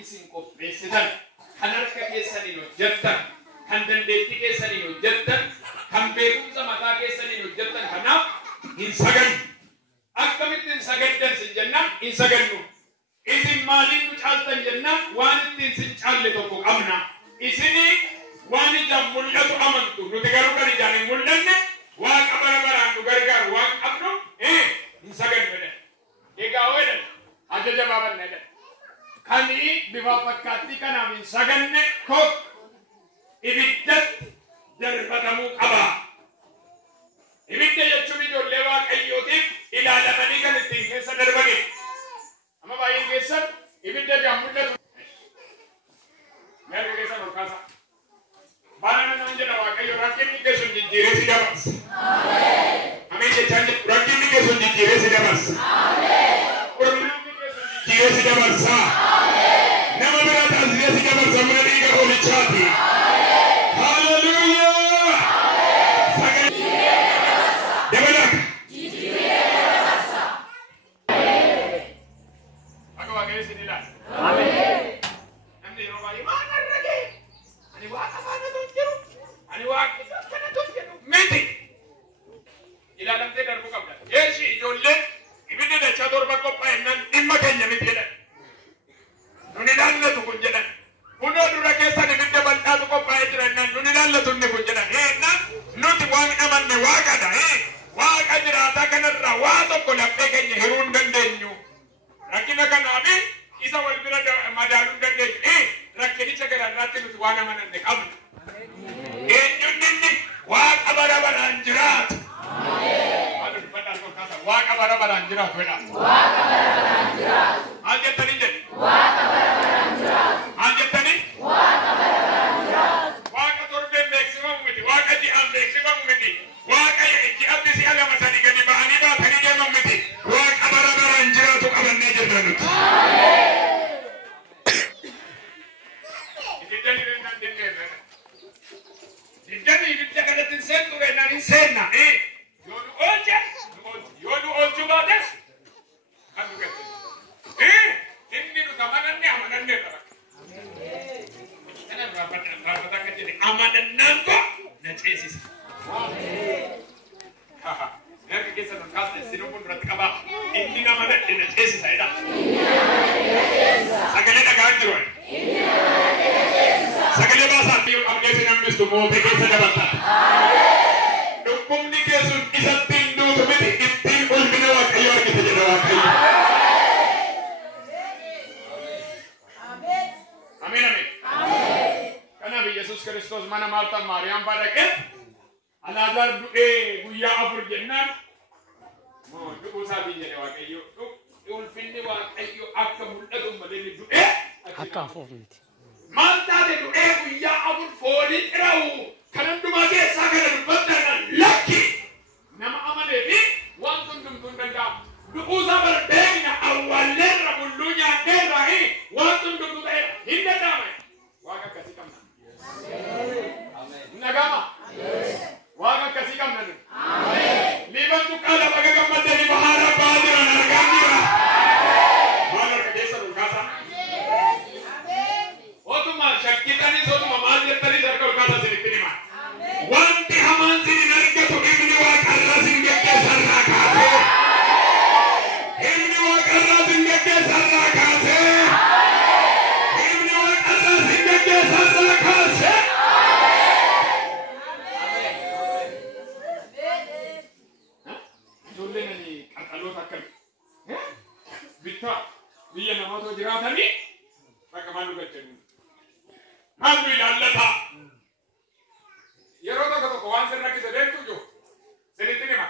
isin qopheessitan kan harka keessaniin hojjettan kan dandeettii keessaniin hojjettan kan beekumsa mataa keessaniin hojjettan kanaaf hin sagannu. Akkamittiin sagaddan sin jennaan hin sagannu. Isin maaliin nu caaltan jennaan waan ittiin sin caalle tokko qabna. Isinii waan ijaan mul'atu amantu nuti garuu kan ijaan hin mul'anne waaqa bara baraan nu gargaaru waan qabnu hin sagannu jedhan. Egaa jedhan ajaja baabanna jedhan. Kanii bifa fakkaattii kanaaf hin saganne tokko ibiddatti darbatamuu qaba. Ibidda jechuun ijoollee waaqayyootiif ilaalamanii kan ittiin keessa darbanidha. Amma baay'een keessan ibidda ijaan mul'atu. Meerri keessan ol kaasa. Baana nama jedha waaqayyo rakkinni keessan jijjiiree si dabarsa. Ameen jechaan jedhu rakkinni keessan jijjiiree si dabarsa. Qormaanni keessan jijjiiree si dabarsa. Nama biraa taasisee si dabarsa mana dhiiga hoolichaati. Hallelujah! Dabalak. Akka waaqayyo si ilaala. Ameen. Namni yeroo baay'ee maal argee? Ani waaqa faana tolcheeru. Ani waaqa kana tolcheeru. Miti. Ilaalamtee darbuu qabda. Yeeshi ijoollee ibidda dachaa torba qophaa'innan dhimma keenya miti jedhan. Nuni ilaallatu kun jedhan. Kunoo dura keessan ibidda bal'aatu qophaa'ee jira jennaan nuni ilaallatu inni kun jedhan. Nuti waan amanne waaqadha. Waaqa jiraataa kanarraa waa tokko laphee keenya hiruu hin dandeenyu. Rakkina kanaafi isa wal bira madaaluu hin dandeenyu. Rakkinicha gararraatti nuti waan amananne qabna. Eenyuun inni waaqa bara baraan jiraatu. Waaqa bara baraan jiraatu jedha. Waaqa bara baraan jiraatu. Maal jettanii jedhu? Waaqa bara baraan jiraatu. Maal jettanii? Waaqa bara baraan jiraatu. Waaqa torbeen beeksifamu miti. Waaqa ji'aan beeksifamu miti. Waaqa ji'atti si'a lama sadii gadi ba'anii baatanii deeman miti. Waaqa bara baraan jiraatu qabannee jirra nuti. Diddanii reennaan dinneerra. Diddanii ibidda kanatti hin seentu reennaan hin seenna. Yoo nu oolche yoo nu oolchuu baates kan nu gatte. Inni nuti amananne irra. Kana raafata akka jedhe amanannaan koo na ceesisa. Erga keessa nu kaasne sinuu kun duratti qabaa. Inni nama nadhe na ceesisa jedha. Sagalee dhagaan jiru. Sagalee baasaa fi abdee si namnistu mootee keessa dabarta. Dhukkubni keessun isatti hin duutu miti ittiin ulfina waaqayyo argite jedha waaqayyo. Ameen ameen. Kanaaf Yesuus Kiristoos mana Maartaa Maariyaam fa'aa dhaqee Alaazaar du'ee guyyaa afur jennaan du'uu isaatiin jedhe waaqayyo. Ulfinni waaqayyo akka mul'atu malee du'ee akka hafuuf miti. Maal taate du'ee guyyaa afur foolii xiraa'u kan hundumaa keessaa kana dubbattan lakki nama amanee fi waan hundumtuu hin danda'amu. Du'uu isaa barbeekna awwaalleerra bulluu nyaadheerraa waan hundumtuu ta'e hin danda'ame. Waaqa akkasii qabna. Nagama. Waaqa akkasii qabna nuti. Liiban tuqqaala baga gammaddanii bahaara ba'aa jiran argaa jira. Maal harka keessa ol kaasa? Otuma shakkitanii otuma maal jettanii harka ol kaasa isinitti hima. Wanti hamaan sin hin argatu ibni waaqarraa sin geggeessarraa kaasee. Ibni waaqarraa sin geggeessarraa kaasee. Ibni waaqarraa sin geggeessarraa kaasee. Ijoolleen ani qarqaloota akkami? Bittaa biyya namoota jiraatanii bakka maal dhugachanii? Maal nu ilaallata? Yeroo tokko waan sin rakkisa deemtu jiru. Sinitti hima.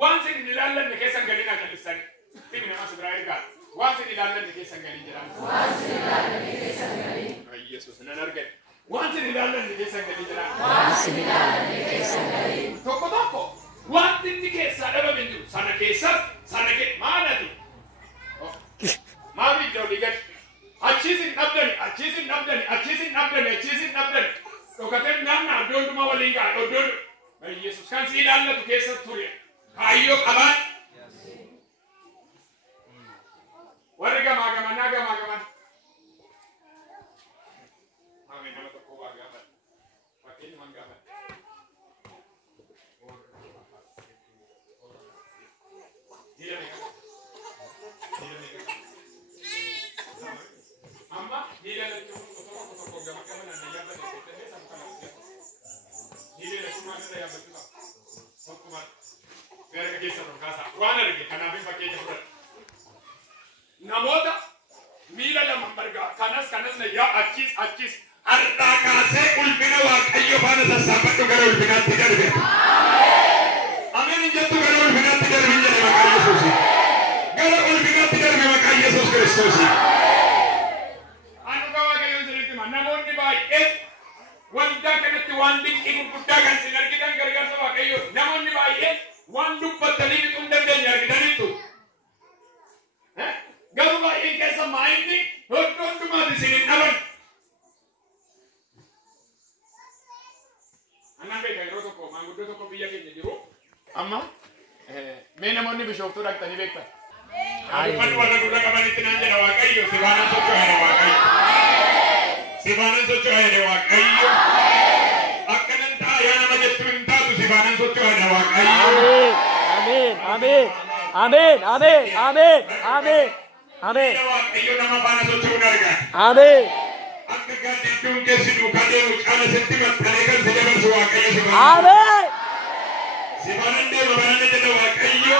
Waan sin hin ilaallanne keessan galii naa callisanii. Timi nama sibiraa ergaa. Waan sin ilaallanne keessan galii jedhama. Waan sin ilaallanne keessan galii. Yesuus nan argate. Waan sin ilaallanne keessan galii jedhama. Waan sin ilaallanne keessan galii. Tokko wanti inni keessaa dhabame jiru. Sana keessatti maalati? Maal ijoollee gadi? Achiis hin dhabdani. Dhokatee naannaa iddoo hundumaa waliin ga'a. Iddoo Yesuus kan si ilaallatu keessatti ture. Kaayyoo qabaan. Warri gamaa gaman. Namoota miila lama margaa kanas na yaa achis har'aa kaasee ulfina waaqayyo faana sassaabadhu gara ulfinaatti darbe. Ameen jettu gara ulfinaatti darbe jedhe maqaa Yesuusi. Gara ulfinaatti darbe maqaa Yesuus Kiristoosi. Anu waaqayyoon sirriitti hima namoonni baay'een waldaa kanatti waan dinqii gurguddaa kan isin argitan gargaarsa waaqayyoo namoonni baay'een waan dubbatanii fixuu hin dandeenye argitaniittu. Garuu baay'een keessa maayinni hodhumaati isin hin dhaban. Annan beeka yeroo tokko maanguddoo tokko biyya keenya jiru amma mee namoonni bishooftuu dhaqxanii beektan. Uffanni warra gurra qabanitti naan jedha waaqayyo sibaanan socho'aa jedhe waaqayyo. Sibaanan socho'aa jedhe waaqayyo. Akkanan ta'a yaa nama jettu hin taatu sibaanan socho'aa jedhe waaqayyo. Ameen, ameen, ameen, ameen, ameen, ameen, ameen. Waaqayyo nama faana socho'uun argaa. Ameen. Akka gaadidduun keessi duukaa deemu caala sitti maxxanee kan si dabarsu waaqayyo sibaanan. Ameen. Sibaanan deema banana jedha waaqayyo.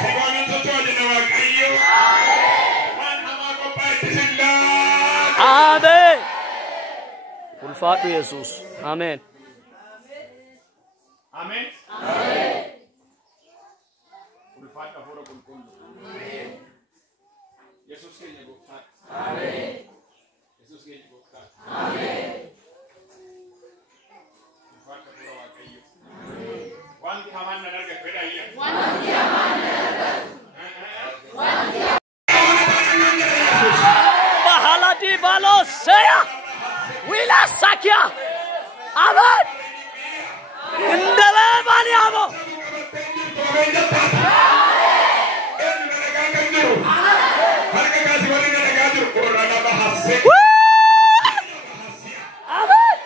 Sibaanan socho'aa jedha waaqayyo. Waan hamaa qophaa'etti sin laata. Ameen. Ulfaadhu Yesuus. Ameen. Ameen. Ulfaadhu hafuura qulqulluu. Yesuus keenya gooftaa. Ameen. Yesuus keenya gooftaa. Ameen. Ulfaadhu hafuura waaqayyo. Wanti hamaan nan argatu jedha ayyaa. Wanti hamaan nan argatu. Bahaladi baloseya. Wila sakya. Amen. Indele bani amo. Amen.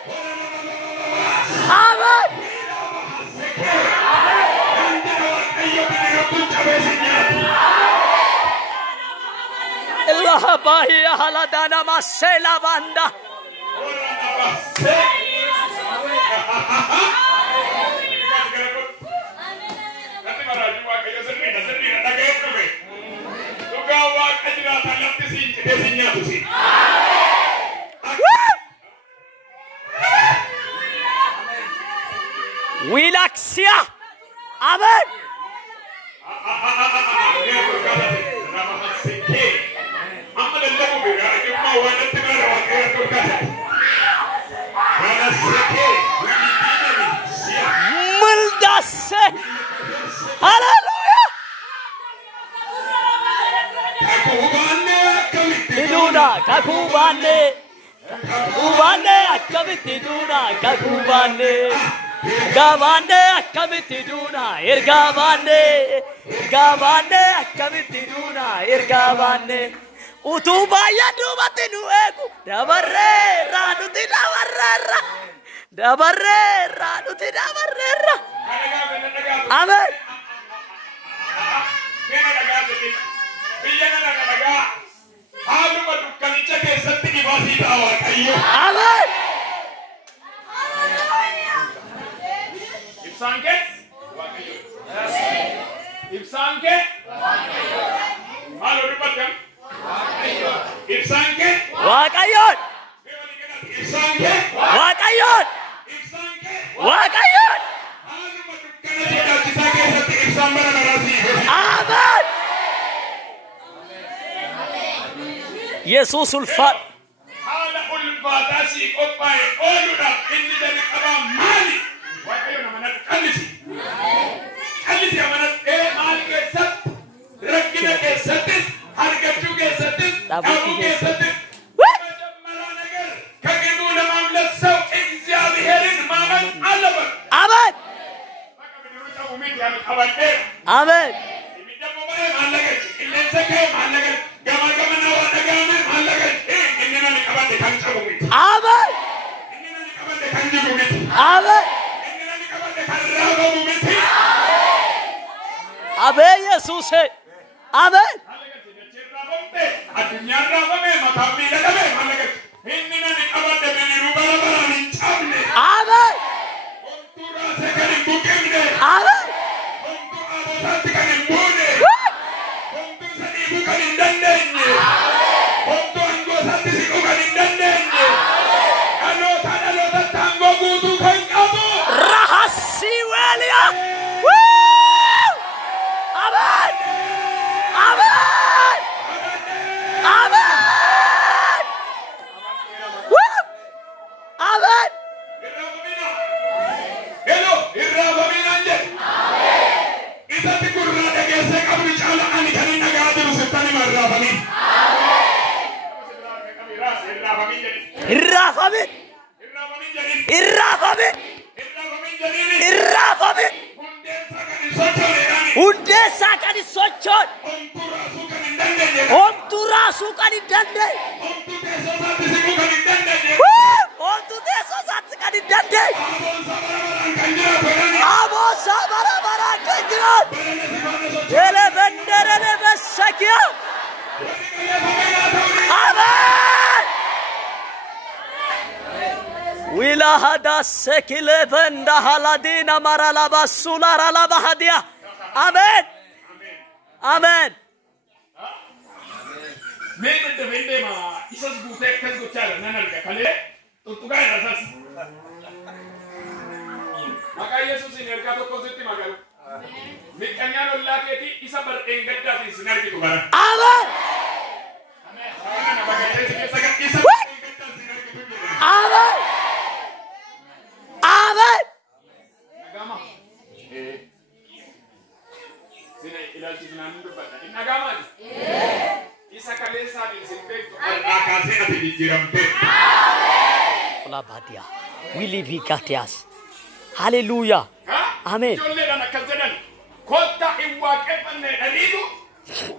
Amen. Allah bahi haladana masela banda. Wilaxia. Amen. Maldase. Hallelujah. Tiduna kakubane. Kakubane akabiti duna kakubane. Gabane akabiti duna irgabane. Irgabane akabiti duna irgabane. Utuba ya dubati nuegu dabarre ranuti dabarrera. Dabarrera nuti dabarrera. Amen. Amen. Ibsanke Halo dubbatan Ibsanke Waaqayyoon Ibsanke Waaqayyoon Ibsanke Waaqayyoon Amen. Yesuus ulfaadhu. Haala ulfaataa si qophaa'e ooluudhaaf inni jalqabaa maali? Waaqayyo nama natti qallisi. Qallisi amanatee maal keessatti rakkina keessattis argachuu keessattis dhabuu keessattis መጀመሪያ ነገር ከግቡ ለማምለጥ ሰው እግዚአብሔርን ማመን አለበት። አሜን አሜን አሜን አሜን አሜን ኢየሱስ አሜን አሜን goosatti siquu kan hin dandeenye. Dhaloota taangoo guutuu kan qabu. Rahasiwelia. Amen. Amen. Amen. Amen. Hello, irraafamina anje. Isatti gurraa dhageesse qabni caala ani kan hin dhagaa jiru sittani marraafamin. Irraafamin. Irraafamin. Irraafamin. Hundeessaa kan hin sochoone. Homtuu raasuu kan hin dandeenye. Homtuu teessoo isaatti kan hin dandeenye. Aboosaa bara baraan kan jiraatu. Elebendere lebessakia. Amen. Wilahada sekile benda haladina maralaba sularalaba hadia. Amen. Amen. Mende vende ma isas gute kas gochara nanalga kale tutuga rasas. Maka Yesus ini erga to konsetti magaru. Mikanyano laketi isa bar engadati sinargi tu bara. Amen. Amen. Amen. Nagama. Sina ilaalchi finaan dubbata. Nagama. Isa kalesa di sinbekto. Akase ati dijiramte. Ola badia. Willi vikatias. Hallelujah. Amen. Jolle dan akazedan. Kota iwaqefanne dalidu.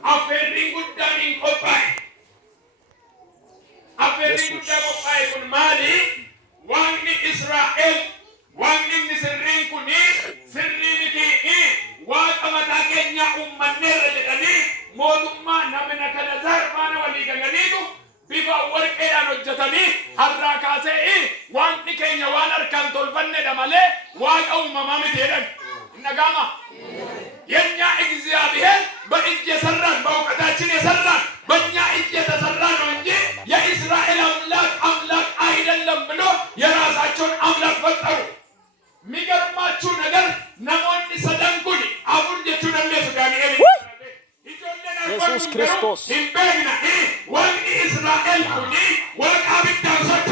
Aferring guddanin qophaaye. Aferring guddaa qophaaye kun maali? Waaqni Israa'el, waaqni sirriin kuni sirrii miti. Waaqa mataa keenya uummanneerra jedhanii mootummaa namni kana zarbaana walii galaniitu bifa warqeedhaan hojjetanii har'aa kaasee waaqni keenya waan harkaan tolfannedha malee waaqa uumamaa miti jedhan. Nagama. የኛ እግዚአብሔር በእጅ የሰራን በእውቀታችን የሰራን በእኛ እጅ የተሰራ ነው እንጂ የእስራኤል አምላክ አይደለም ብሎ የራሳቸውን አምላክ ፈጠሩ። የሚገርማችሁ ነገር ነሞኒ ሰደንኩኒ አቡን ጀቹን እንደሱ ዳንኤል ኢየሱስ ክርስቶስ ይበግና ወንዲ እስራኤል ኩኒ ወቃ ቢታሰቹ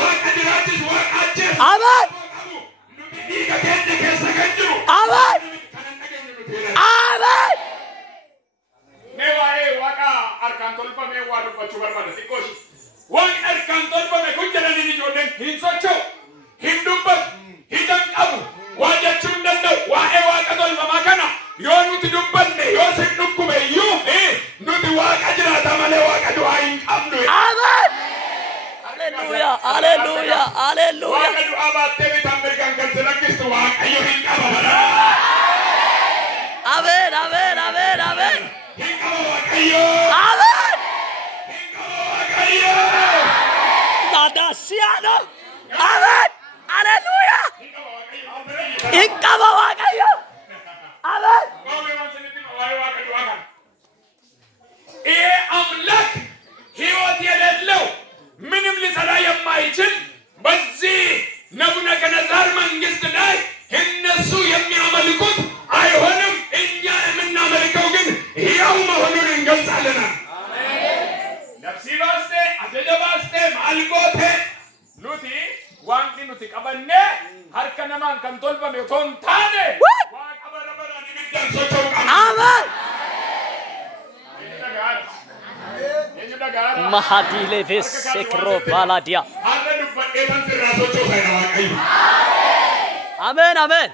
ወቃ ድራጅስ ወቃቸ አሜን አሜን አሜን Mewae waka arkan tolpa mewa dupa chubar pada tikos. Wang arkan tolpa me kunjana ni joden hinsacho hindumbat hidang kamu wajah cundanda wae waka tolpa makana yo nuti dumbat ne yo sindukku me yo nuti waka jirata male waka doain kamnu. Amen. Hallelujah. Hallelujah. Hallelujah. Waka doa batte me tambirkan kan selakis tu waka yo hinkabara. Amen. Amen. Amen. Amen. Amen. Nadasiano. Amen. Hallelujah. Inkaba wakayo. Amen. አምላክ ሕይወት የሌለው ምንም ሊሰራ የማይችል በዚህ ነቡከደነፃር መንግስት ላይ እነሱ የሚያመልኩት አይሆንም። እኛ የምናመልከው ግን ሕያው መሆኑን እንገልጻለን። አሜን። ነፍሲ ባስቴ አጀጀ ባስቴ ማልጎቴ ኑቲ ዋንቂ ኑቲ ቀበኔ ሀርከ ነማን ከንቶልበሜ ቶንታኔ ዋቀበረበራ ንግዳንሶቸው Amen. Mahadile vesekro valadia. Amen. Amen.